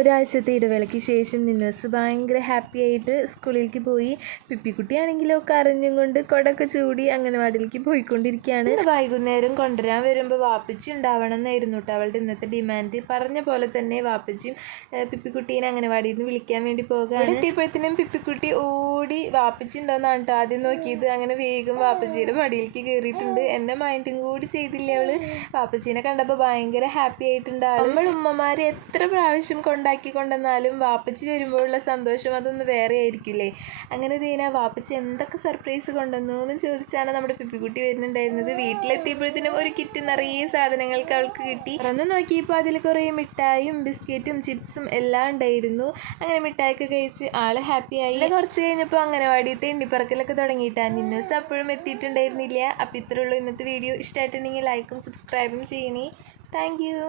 ഒരാഴ്ചത്തെ ഇടവേളയ്ക്ക് ശേഷം നിന്നസ് ഭയങ്കര ഹാപ്പി ആയിട്ട് സ്കൂളിലേക്ക് പോയി. പിപ്പിക്കുട്ടിയാണെങ്കിലോ കരഞ്ഞും കൊണ്ട് കൊടൊക്കെ ചൂടി അംഗനവാടിയിലേക്ക് പോയിക്കൊണ്ടിരിക്കുകയാണ്. വൈകുന്നേരം കൊണ്ടുവരാൻ വരുമ്പോൾ വാപ്പച്ചി ഉണ്ടാവണം എന്നായിരുന്നു കേട്ടോ അവളുടെ ഇന്നത്തെ ഡിമാൻഡ്. പറഞ്ഞ പോലെ തന്നെ വാപ്പച്ചിയും പിപ്പിക്കുട്ടീനെ അംഗനവാടിയിൽ നിന്ന് വിളിക്കാൻ വേണ്ടി പോകുകയാണ്. എത്തിയപ്പോഴത്തേനും പിപ്പിക്കുട്ടി ഓടി വാപ്പച്ചി ഉണ്ടോയെന്നാണ് കേട്ടോ ആദ്യം നോക്കിയത്. അങ്ങനെ വേഗം വാപ്പച്ചിയുടെ മടിയിലേക്ക് കയറിയിട്ടുണ്ട്. എന്നെ മൈൻഡും കൂടി ചെയ്തില്ല അവള്. വാപ്പച്ചീനെ കണ്ടപ്പോൾ ഭയങ്കര ഹാപ്പി ആയിട്ടുണ്ട്. നമ്മൾ ഉമ്മമാർ എത്ര പ്രാവശ്യം കൊണ്ടാക്കി കൊണ്ടെന്നാലും വാപ്പച്ചി വരുമ്പോഴുള്ള സന്തോഷം അതൊന്ന് വേറെ ആയിരിക്കില്ലേ. അങ്ങനെ ദീന വാപ്പച്ചി എന്തൊക്കെ സർപ്രൈസ് കൊണ്ടുവന്നു എന്നും ചോദിച്ചാണ് നമ്മുടെ പിപ്പിക്കുട്ടി വരുന്നുണ്ടായിരുന്നത്. വീട്ടിലെത്തിയപ്പോഴത്തേനും ഒരു കിറ്റ് നിറയെ സാധനങ്ങൾക്ക് അവൾക്ക് കിട്ടി. തുറന്ന് നോക്കിയപ്പോൾ അതിൽ കുറേ മിഠായും ബിസ്ക്കറ്റും ചിപ്സും എല്ലാം ഉണ്ടായിരുന്നു. അങ്ങനെ മിഠായിയൊക്കെ കഴിച്ച് ആള് ഹാപ്പിയായി. കുറച്ച് കഴിഞ്ഞപ്പോൾ അംഗനവാടിയത്തെ എണ്ണിപ്പറക്കലൊക്കെ തുടങ്ങിയിട്ടാണ്. നിന്നസ് അപ്പോഴും എത്തിയിട്ടുണ്ടായിരുന്നില്ല. അപ്പോൾ ഇത്രയുള്ളൂ ഇന്നത്തെ വീഡിയോ. ഇഷ്ടമായിട്ടുണ്ടെങ്കിൽ ലൈക്കും സബ്സ്ക്രൈബും ചെയ്യണേ. Thank you.